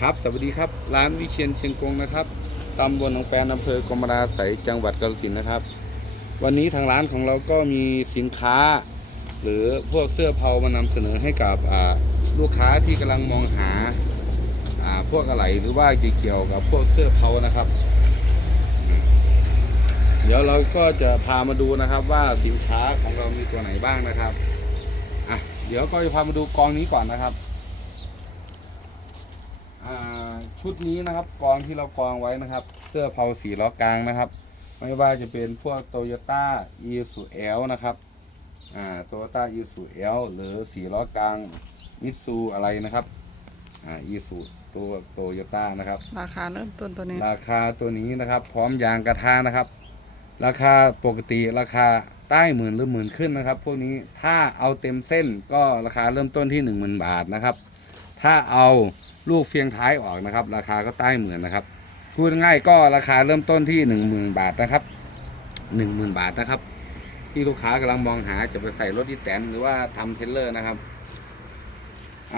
ครับ สวัสดีครับ ร้านวิเชียนเชียงกงนะครับตำบลหนองแปนอำเภอกรมราสัยจังหวัดกาฬสินธุ์นะครับ วันนี้ทางร้านของเราก็มีสินค้า หรือพวกเสื้อเผามานำเสนอให้กับลูกค้าที่กำลังมองหาพวกอะไรหรือว่าเกี่ยวกับพวกเสื้อเผานะครับ เดี๋ยวเราก็จะพามาดูนะครับว่าสินค้าของเรามีตัวไหนบ้างนะครับอะเดี๋ยวก็จะพามาดูกองนี้ก่อนนะครับ อ่า ชุดนี้นะครับกองที่เรากองไว้นะครับ เสื้อเผาสีล้อกลางนะครับ ไม่ว่าจะเป็นพวกโตโยต้าอีซูเอลนะครับอ่าโตโยต้าอีซูเอลหรือสีล้อกลางมิตซูอะไรนะครับอ่าอีซูตัวโตโยต้านะครับ ราคาเริ่มต้นตัวนี้ ราคาตัวนี้นะครับ พร้อมยางกระทะนะครับ ราคาปกติราคาใต้หมื่นหรือหมื่นขึ้นนะครับ พวกนี้ถ้าเอาเต็มเส้นก็ราคาเริ่มต้นที่หนึ่งหมื่นบาทนะครับ ถ้าเอา ลูกเฟียงท้ายออกนะครับ ราคาก็ใต้หมื่นนะครับพูดง่ายก็ราคาเริ่มต้นที่หนึ่งหมื่นบาทนะครับหนึ่งหมื่นบาทนะครับ ที่ลูกค้ากำลังมองหาจะไปใส่รถอีแตนหรือว่าทำเทเลอร์นะครับ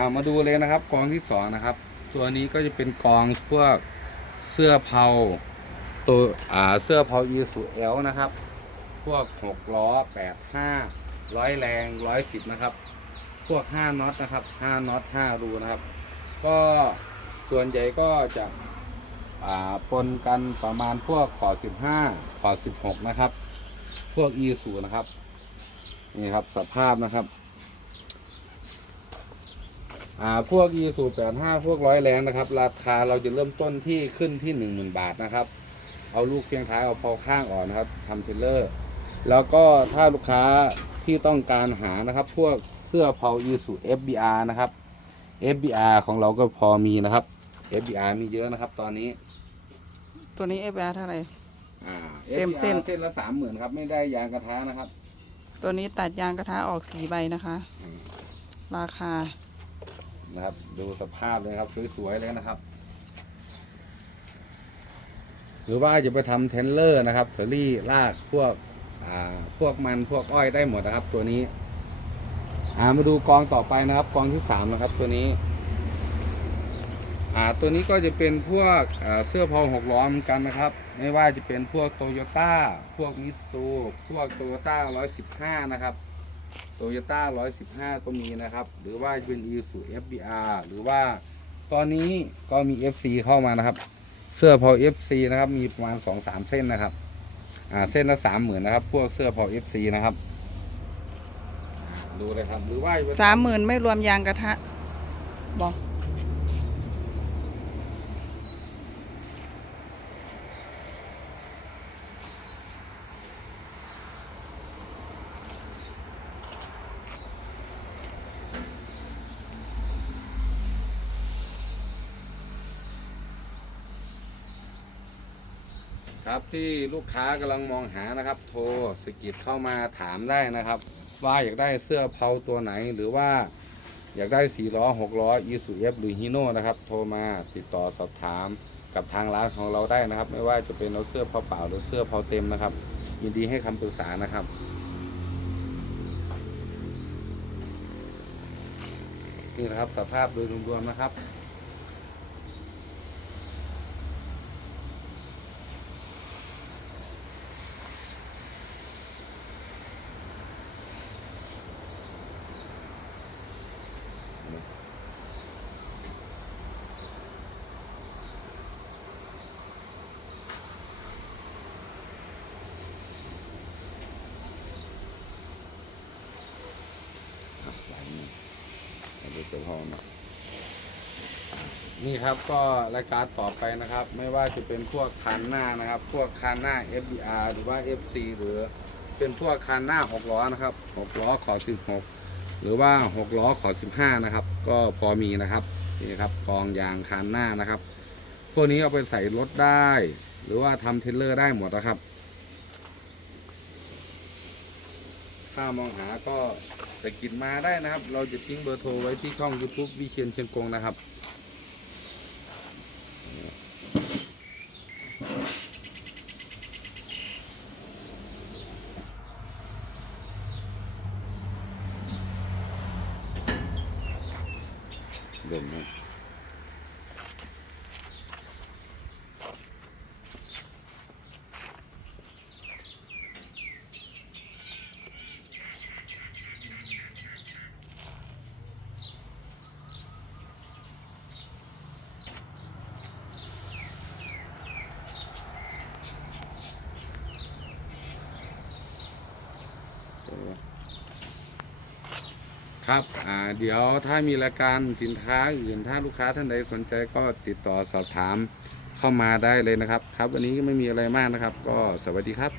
ามาดูเลยนะครับ กองที่สองนะครับ ตัวนี้ก็จะเป็นกองพวกเสื้อเผาตัวเสื้อเผาอีสุเอลนะครับ พวกหกล้อแปดห้าร้อยแรงร้อยสิบนะครับ พวกห้าน็อตนะครับห้าน็อตห้ารูนะครับ ก็ส่วนใหญ่ก็จะปนกันประมาณพวกขอสิบห้าขอสิบหกนะครับ พวกอีสูนะครับ นี่ครับสภาพนะครับอ่าพวก e สูแปดห้าพวกร้อยแรงนะครับ ราคาเราจะเริ่มต้นที่ขึ้นที่หนึ่งหมื่นบาทนะครับ เอาลูกเพียงท้ายเอาพอข้างอ่อกนะครับทำเทลเลอร์ แล้วก็ถ้าลูกค้าที่ต้องการหานะครับ พวกเสื้อเผา e สู FBR นะครับ FBR ของเราก็พอมีนะครับ FBR มีเยอะนะครับ ตอนนี้ ตัวนี้เอฟเท่าไหร่ อ่า เต็ม FBR เส้น เส้นละสามหมื่นครับ ไม่ได้ยางกระทะนะครับ ตัวนี้ตัดยางกระทะออกสีใบนะคะ อืม ราคา นะครับ ดูสภาพเลยครับ สวยๆเลยนะครับ หรือว่าจะไปทำเทนเลอร์นะครับเสรี่ลากพวก อ่า พวกมันพวกอ้อยได้หมดนะครับ ตัวนี้ อ่ามาดูกองต่อไปนะครับ กองที่สามนะครับตัวนี้ อ่าตัวนี้ก็จะเป็นพวกเสื้อพอหกล้อเหมือนกันนะครับ ไม่ว่าจะเป็นพวกโตโยต้าพวกมิตซูพวกโตโยต้าร้อยสิบห้านะครับโตโยต้าร้อยสิบห้าก็มีนะครับ หรือว่าจะเป็น e s u FBR หรือว่าตอนนี้ก็มี FC เข้ามานะครับ เสื้อพอ FC นะครับ มีประมาณสองสามเส้นนะครับ อ่าเส้นละสามหมื่นนะครับ พวกเสื้อพอ FC นะครับ ดูเลยครับหรือว่าจะเป็นสามหมื่นไม่รวมยางกระทะบอกครับที่ลูกค้ากำลังมองหานะครับ โทรสกิดเข้ามาถามได้นะครับ ว่าอยากได้เสื้อเพาตัวไหนหรือว่าอยากได้สี่ล้อหกล้ออีสุเอฟหรือฮีโน่นะครับ โทรมาติดต่อสอบถามกับทางร้านของเราได้นะครับ ไม่ว่าจะเป็นเอาเสื้อเพาเปล่าหรือเสื้อเพาเต็มนะครับ ยินดีให้คำปรึกษานะครับนี่นะครับสภาพโดยรวมๆนะครับ อะไหลมาเอา ดูเสื้อผ้ามานี่ครับก็รายการต่อไปนะครับ ไม่ว่าจะเป็นพวกคันหน้านะครับ พวกคันหน้า FBR หรือว่า FC หรือเป็นพวกคันหน้าหกล้อนะครับหกล้อขอ16หรือว่าหกล้อขอ15นะครับ ก็พอมีนะครับนี่ครับกองยางคันหน้านะครับ พวกนี้เอาไปใส่รถได้ หรือว่าทำเทเลอร์ได้หมดนะครับ ถ้ามองหาก็สกิดมาได้นะครับ เราจะทิ้งเบอร์โทรไว้ที่ช่อง YouTube วิเชียนเชียงกงนะครับ เดินนะ ครับอ่าเดี๋ยวถ้ามีรายการสินค้าอื่น ถ้าลูกค้าท่านใดสนใจก็ติดต่อสอบถามเข้ามาได้เลยนะครับ ครับวันนี้ก็ไม่มีอะไรมากนะครับ ก็สวัสดีครับ